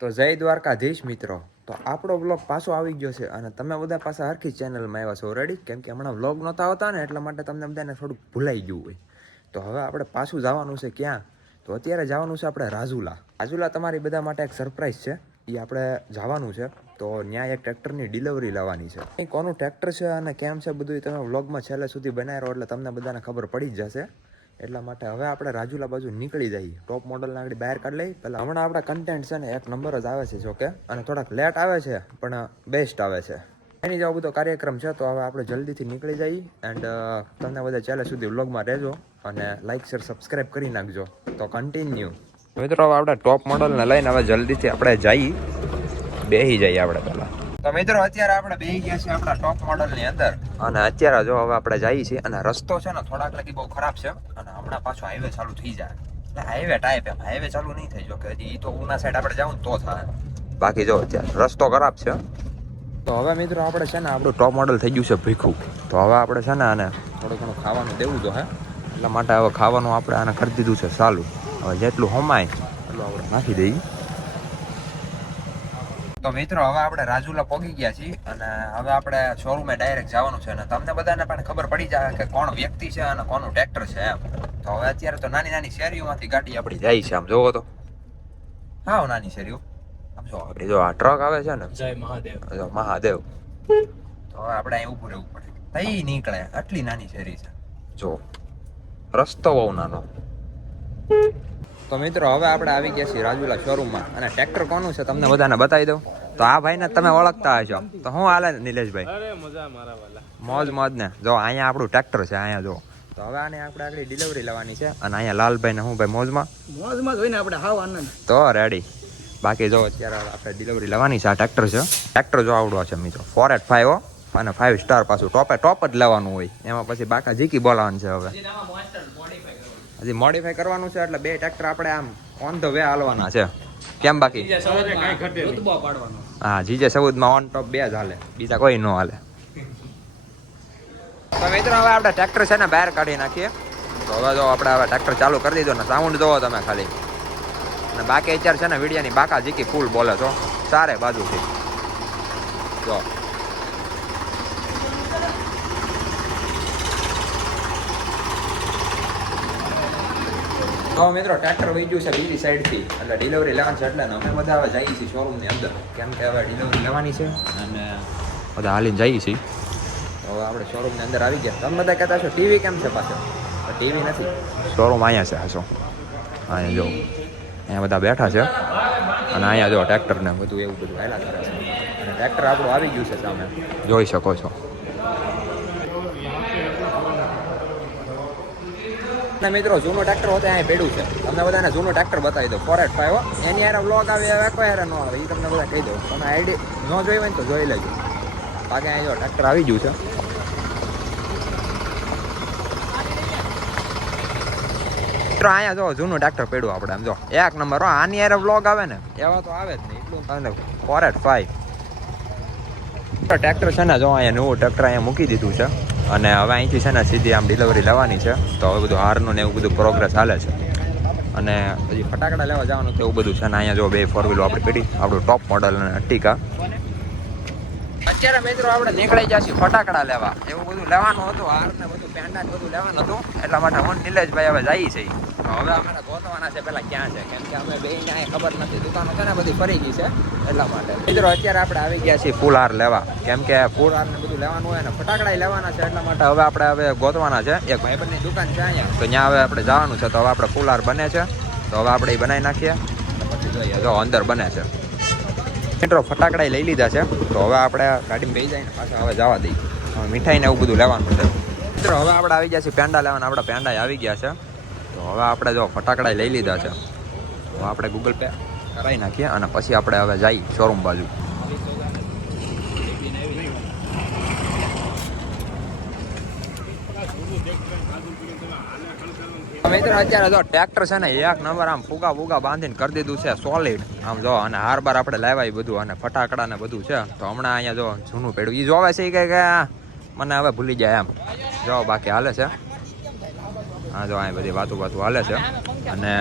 તો જય દ્વારકાધીશ મિત્રો. તો આપણો વ્લોગ પાછો આવી ગયો છે અને તમે બધા પાછા હરખી ચેનલમાં આવ્યા છો ઓલરેડી, કેમ કે હમણાં વ્લોગ નહોતા આવતા ને એટલા માટે તમને બધાને થોડુંક ભૂલાઈ ગયું હોય. તો હવે આપણે પાછું જવાનું છે ક્યાં? તો અત્યારે જવાનું છે આપણે રાજુલા તમારી બધા માટે એક સરપ્રાઈઝ છે. એ આપણે જવાનું છે તો ત્યાં એક ટ્રેક્ટરની ડિલિવરી લાવવાની છે. એ કોનું ટ્રેક્ટર છે અને કેમ છે બધું તમે વ્લોગમાં છેલ્લે સુધી બનાવી રહો એટલે તમને બધાને ખબર પડી જ જશે. એટલા માટે હવે આપણે રાજુલા બાજુ નીકળી જઈએ. ટોપ મોડલના આગળ બહાર કાઢી લઈ. પહેલાં હમણાં આપણા કન્ટેન્ટ છે ને એક નંબર જ આવે છે જોકે, અને થોડાક લેટ આવે છે પણ બેસ્ટ આવે છે. એની જેવો બધો કાર્યક્રમ છે. તો હવે આપણે જલ્દીથી નીકળી જઈએ એન્ડ તમને બધા છેલ્લે સુધી વ્લોગમાં રહેજો અને લાઇક શેર સબસ્ક્રાઈબ કરી નાખજો. તો કન્ટિન્યુ મિત્રો, હવે આપણે ટોપ મોડલને લઈને હવે જલ્દીથી આપણે જઈએ, બેસી જઈએ આપણે પહેલાં. તો મિત્રો અત્યારે આપણે બેસી ગયા છીએ આપણા ટોપ મોડલની અંદર અને અત્યારે જો હવે આપણે જઈએ છીએ અને રસ્તો છે ને થોડાક લગી બહુ ખરાબ છે અને હમણાં પાછો હાઈવે ચાલુ થઈ જાય. એટલે હાઈવે ટાઈપ એમ હાઈવે ચાલુ નહીં થઈ જો કે હજી તો ઉના સાઈડ આપણે જાવ ને તો થાય. બાકી જો અત્યારે રસ્તો ખરાબ છે. તો હવે મિત્રો આપણે છે ને આપણું ટોપ મોડલ થઈ ગયું છે ભીખું. તો હવે આપણે છે ને આને થોડું ઘણું ખાવાનું દેવું તો હે, એટલા માટે હવે ખાવાનું આપણે આને કરી દીધું છે ચાલુ. હવે જેટલું હમાય એટલું આપણે નાખી દઈએ. તો મિત્રો હવે આપણે રાજુલા પહોંચી ગયા છીએ અને હવે આપણે શોરૂમે ડાયરેક્ટ જવાનું છે અને તમને બધાને પણ ખબર પડી જાય કે કોણ વ્યક્તિ છે અને કોનું ટ્રેક્ટર છે એમ. તો હવે અત્યારે તો નાની નાની શેરીઓમાંથી ગાડી આપણી જાય છે. આમ જોવો તો હા નાની શેરીઓ આમ જો આપણી જો આ ટ્રક આવે છે ને જય મહાદેવ, મહાદેવ. તો હવે આપણે અહીં ઊભું રહેવું પડે. તઈ નીકળે આટલી નાની શેરી છે જો, રસ્તો બહુ નાનો. તો મિત્રો હવે આપણે આવી ગયા છીએ રાજુલા શોરૂમમાં અને ટ્રેક્ટર કોનું છે તમને બધાને બતાવી દઉં. તો આ ભાઈને તમે ઓળખતા હશો. તો હું હાલે નિલેશભાઈ? અરે મજા મારા વાલા. મોજ ને જો અહીંયા આપણું ટ્રેક્ટર છે અહીંયા જો. તો હવે આને આપણે આગળ ડિલિવરી લેવાની છે અને અહીંયા લાલભાઈ ને હું ભાઈ મોજમાં જોઈને આપણે હાવ આનંદ. તો રેડી. બાકી જો અત્યારે આપણે ડિલિવરી લેવાની છે. આ ટ્રેક્ટર છે. ટ્રેક્ટર જો આવડો છે મિત્રો 485 અને 5 સ્ટાર પાછું ટોપ જ લેવાનું હોય. એમાં પછી બાકા જીકી બોલાવાનું છે. હવે હજી મોડિફાઈ કરવાનું છે એટલે બે ટ્રેક્ટર આપણે આમ ઓન ધ વે હાલવાના છે. કેમ બાકી હા જીજે સૌદમાં ઓન ટોપ બે જ હાલે, બીજા કોઈ ન હાલે. તો મિત્રો હવે આપણે ટ્રેક્ટર છે ને બહાર કાઢી નાખીએ. તો હવે જો આપણે હવે ટ્રેક્ટર ચાલુ કરી દીધો ને સાઉન્ડ જોવો તમે ખાલી. અને બાકી અત્યારે છે ને વિડીયાની બાકા જીકી ફૂલ બોલે છો ચારે બાજુથી જો. તો મિત્રો ટ્રેક્ટર વહી ગયું છે બીજી સાઈડથી એટલે ડિલિવરી લેવાની છે. એટલે અમે બધા હવે જઈએ છીએ શોરૂમની અંદર, કેમ કે હવે ડિલિવરી લેવાની છે અને બધા હાલીને જઈએ છીએ. તો હવે આપણે શોરૂમની અંદર આવી ગયા. તમે બધા કહેતા છો ટીવી કેમ છે પાછળ? ટીવી નથી, શોરૂમ અહીંયા છે. હાસો અહીંયા જો અહીંયા બધા બેઠા છે અને અહીંયા જો ટ્રેક્ટર ને બધું એવું બધું હાલા કરે છે અને ટ્રેક્ટર આપણું આવી ગયું છે સામે જોઈ શકો છો. અને મિત્રો જૂનું ટ્રેક્ટર હોતે અહીંયા પડ્યું છે. તમને બધાને જૂનું ટ્રેક્ટર બતાવી દો 485 એની યાર વ્લોગ આવે હવે કોઈ યાર ન આવે એ તમને બધા કહી દઉં. તમે આઈડી ન જોઈ હોય ને તો જોઈ લેજો. બાકી અહીંયા જો ટ્રેક્ટર આવી ગયું છે. મિત્રો અહીંયા જો જૂનું ટ્રેક્ટર પડ્યું આપણે આમ જો એક નંબર. આની યાર વ્લોગ આવે ને એવા તો આવે જ નહીં એટલું. 485 ટ્રેક્ટર છે ને જો અહીંયા નવું ટ્રેક્ટર અહીંયા મૂકી દીધું છે અને હવે અહીંથી છે ને સીધી આમ ડિલિવરી લેવાની છે. તો હવે બધું હારનું ને એવું બધું પ્રોગ્રેસ હાલે છે અને હજી ફટાકડા લેવા જવાનું છે એવું બધું છે ને. અહીંયા જો 2 4 વ્હીલો આપણી પડી, આપણું ટોપ મોડલ અને અર્ટિકા. અત્યારે મિત્રો આપણે નીકળી ગયા છીએ ફટાકડા લેવા. એવું બધું લેવાનું હતું, હાર ને બધું પેંડા ને બધું લેવાનું હતું. એટલા માટે હું નિલેશભાઈ હવે જઈએ છીએ. તો હવે અમારે ગોતવાના છે પેલા ક્યાં છે, કેમ કે અમે બેને અહીંયા ખબર નથી. દુકાનો છે ને બધી ફરી ગઈ છે એટલા માટે. મિત્રો અત્યારે આપણે આવી ગયા છીએ ફૂલ હાર લેવા, કેમ કે ફૂલ હાર ને બધું લેવાનું હોય ને ફટાકડા લેવાના છે. એટલા માટે હવે આપણે હવે ગોતવાના છે. એક ભાઈબંધની દુકાન છે અહીંયા, તો ત્યાં હવે આપણે જવાનું છે. તો હવે આપણે ફૂલ હાર બને છે તો હવે આપણે એ બનાવી નાખીએ પછી જોઈએ. જો અંદર બને છે મિત્રો. ફટાકડા લઈ લીધા છે તો હવે આપણે ગાડીમાં બેસી જાય ને પાછા હવે જવા દઈએ. હવે મીઠાઈ ને એવું બધું લેવાનું છે મિત્રો. હવે આપણે આવી ગયા છીએ પેંડા લેવાના. આપણા પેંડા આવી ગયા છે. તો હવે આપણે જો ફટાકડા લઈ લીધા છે તો આપણે ગૂગલ પે કરાવી નાખીએ અને પછી આપણે હવે જઈએ શોરૂમ બાજુ. મિત્રો અત્યારે જો ટ્રેક્ટર છે ને એક નંબર આમ ફુગા બાંધીને કરી દીધું છે સોલિડ આમ જો. અને હાર બાર આપણે લાવ્યા બધું અને ફટાકડા ને બધું છે. તો હમણાં અહીંયા જો જૂનું પડ્યું એ જોવે છે કે મને હવે ભૂલી જાય એમ જો. બાકી હાલે છે હા જો અહીં બધી વાતું હાલે છે અને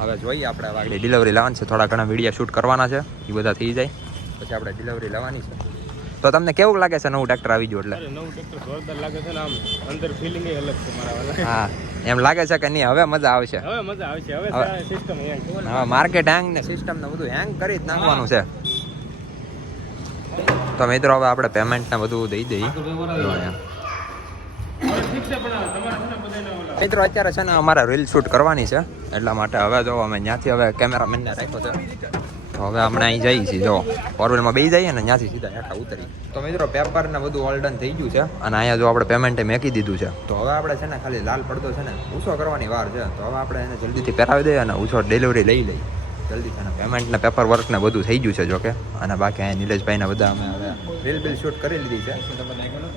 હવે જોઈએ આપણે આગળ ડિલિવરી લાવવાની છે, થોડા ઘણા વિડીયો શૂટ કરવાના છે, એ બધા થઈ જાય પછી આપણે ડિલિવરી લાવવાની છે. તો તમને કેવું લાગે છે નવું ટ્રેક્ટર આવી ગયું એટલે? નવું ટ્રેક્ટર જોરદાર લાગે છે ને, આમ અંદર ફિલિંગ અલગ છે મારા વાલા. હા એમ લાગે છે કે નહીં હવે મજા આવશે? હવે મજા આવશે. હવે સિસ્ટમ હવે માર્કેટ હેંગ ને સિસ્ટમ ને બધું હેંગ કરી જ નાખવાનું છે. તો મિત્રો હવે આપણે પેમેન્ટ ને બધું દઈ દઈએ. મિત્રો અત્યારે છે ને અમારે રીલ શૂટ કરવાની છે, એટલા માટે હવે જો અમે ત્યાંથી હવે કેમેરામેનને રાખ્યો છે. તો હવે હમણાં અહીં જઈએ છીએ, જો ફોરવ્હીલમાં બેસી જઈએ ને ત્યાંથી સીધા હેઠા ઉતરી. તો મિત્રો પેપર ને બધું ઓલ ડન થઈ ગયું છે અને અહીંયા જો આપણે પેમેન્ટ મેકી દીધું છે. તો હવે આપણે છે ને ખાલી લાલ પડદો છે ને ઊંચો કરવાની વાર છે. તો હવે આપણે એને જલ્દીથી પહેરાવી દઈએ અને ઊંચો ડિલિવરી લઈ લઈએ જલ્દી છે ને. પેમેન્ટ ને પેપર વર્ક ને બધું થઈ ગયું છે જોકે, અને બાકી અહીંયા નિલેશભાઈને બધા અમે હવે રીલ બિલ શૂટ કરી લીધી છે.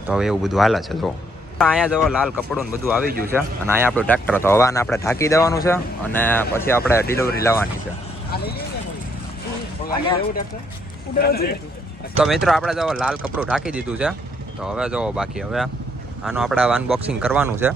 તો હવે એવું બધું હાલે છે. જો અહીંયા જો લાલ કપડું ને બધું આવી ગયું છે અને અહીંયા આપણું ટ્રેક્ટર. તો હવે આપણે ઢાંકી દેવાનું છે અને પછી આપણે ડિલિવરી લાવવાની છે. તો મિત્રો આપણે જો લાલ કપડું ઢાંકી દીધું છે. તો હવે જો બાકી હવે આનું આપણે અનબોક્સિંગ કરવાનું છે.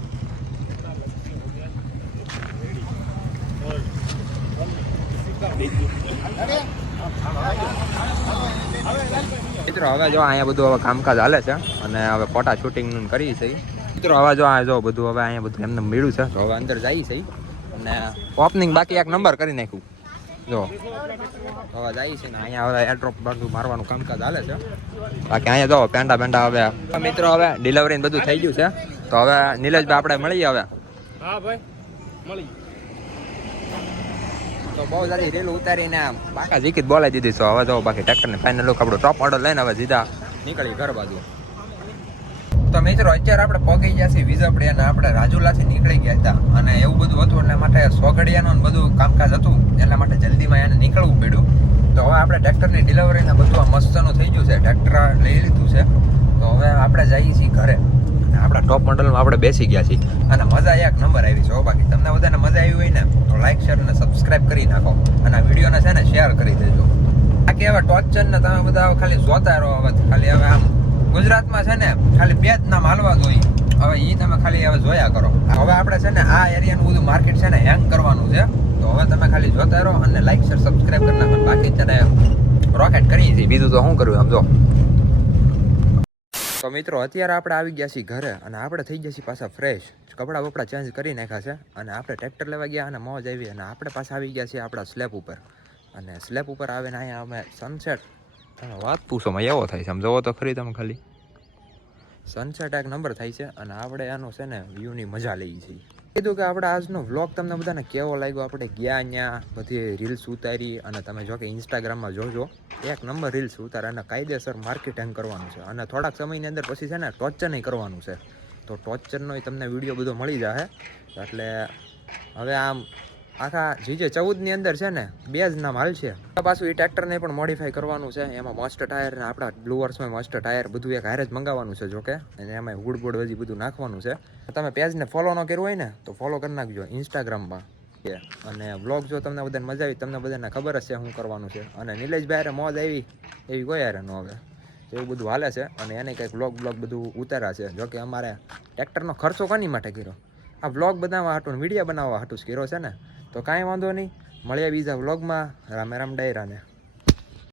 મિત્રો હવે જો અહીંયા બધું હવે કામકાજ હાલે છે અને હવે ફોટા શૂટિંગનું કરીએ છીએ. મિત્રો હવે જો આ જો બધું હવે અહીંયા બધું એમને મળ્યું છે. તો હવે અંદર જઈએ છીએ અને ઓપનિંગ બાકી એક નંબર કરી નાખ્યું. જો હવે જઈએ છીએ ને અહીંયા હવે એરડ્રોપ બધું મારવાનું કામકાજ હાલે છે. બાકી અહીંયા જો પેંડા હવે મિત્રો હવે ડિલિવરી બધું થઈ ગયું છે. તો હવે નિલેશભાઈ આપણે મળીએ હવે. હા ભાઈ મળી. તો બહુ સારી રેલ ઉતારીને બાકા જીકીત બોલાવી દીધી છે. હવે જો બાકી ટ્રેક્ટરને ફાઇનલ લુક આપણું ટોપ ઓર્ડર લઈને હવે સીધા નીકળી ઘર બાજુ. તો મિત્રો અત્યારે આપણે પહોંચી ગયા છીએ વીજપડી અને આપણે રાજુલાથી નીકળી ગયા હતા અને એવું બધું હતું એટલા માટે સોગડિયાનું બધું કામકાજ હતું એટલા માટે જલ્દીમાં એને નીકળવું પડ્યું. તો હવે આપણે ટ્રેક્ટરની ડિલિવરીને બધું આ મસ્તનું થઈ ગયું છે, ટ્રેક્ટર લઈ લીધું છે. તો હવે આપણે જઈએ છીએ ઘરે અને આપણા ટોપ મોડલમાં આપણે બેસી ગયા છીએ અને મજા એક નંબર આવી છે. બાકી તમને બધાને મજા આવી હોય ને તો લાઈક શેર અને સબસ્ક્રાઈબ કરી નાખો અને આ વિડીયોને છે ને શેર કરી દેજો. બાકી હવે ટોચરને તમે બધા ખાલી જોતા રહો. હવે ખાલી હવે આમ ગુજરાતમાં છે ને ખાલી 2 જ નામ હાલવા જોઈએ. હવે એ તમે ખાલી હવે જોયા કરો. હવે આપણે છે ને આ એરિયાનું બધું માર્કેટ છે ને હેંગ કરવાનું છે. તો હવે તમે ખાલી જોતા રહો અને લાઈક શેર સબસ્ક્રાઈબ કરી નાખો. બાકી છે ને રોકેટ કરીએ છીએ, બીજું તો શું કર્યું આમ જો. તો મિત્રો અત્યારે આપણે આવી ગયા છીએ ઘરે અને આપણે થઈ ગયા છીએ પાછા ફ્રેશ. કપડાં બપડા ચેન્જ કરી નાખ્યા છે અને આપણે ટ્રેક્ટર લેવા ગયા અને મોજ આવી અને આપણે પાછા આવી ગયા છીએ આપણા સ્લેબ ઉપર. અને સ્લેબ ઉપર આવીને અહીંયા અમે સનસેટ, તમે વાત પૂછો માં એવો થાય છે આમ જોવો તો ખરી તમે ખાલી. સનસેટ એક નંબર થાય છે અને આપણે એનું છે ને વ્યૂની મજા લઈએ છીએ. કીધું કે આપણે આજનો વ્લોગ તમને બધાને કેવો લાગ્યો. આપણે ગયા ત્યાં બધી રીલ્સ ઉતારી અને તમે જો કે ઇન્સ્ટાગ્રામમાં જોજો એક નંબર રીલ્સ ઉતારે અને કાયદેસર માર્કેટિંગ કરવાનું છે અને થોડાક સમયની અંદર પછી છે ને ટોર્ચર નહીં કરવાનું છે. તો ટોર્ચરનો તમને વિડીયો બધો મળી જશે. એટલે હવે આમ આખા GJ14ની અંદર છે ને 2 જ નામ હાલ છે. પાછું એ ટ્રેક્ટરને પણ મોડિફાઈ કરવાનું છે. એમાં મસ્ટ ટાયર ને આપણા બ્લુઅર્સમાં મસ્ટ ટાયર બધું એક હારે જ મંગાવવાનું છે જોકે, અને એમાં હુડબોડ બધી બધું નાખવાનું છે. તમે પેજને ફોલો ન કર્યું હોય ને તો ફોલો કરી નાખજો ઇન્સ્ટાગ્રામમાં. અને વ્લોગ જો તમને બધાને મજા આવી, તમને બધાને ખબર જ છે શું કરવાનું છે. અને નિલેશભાઈ હારે મોજ આવી એવી કોઈ હારે ન આવે, એવું બધું હાલે છે. અને એને કંઈક વ્લોગ બધું ઉતાર્યા છે. જોકે અમારે ટ્રેક્ટરનો ખર્ચો કોની માટે કર્યો? આ વ્લોગ બનાવવા હાટું, વિડીયો બનાવવા હાટું જ કર્યો છે ને. તો કાંઈ વાંધો નહીં, મળ્યા બીજા વ્લોગમાં. રામે રામ ડાયરાને.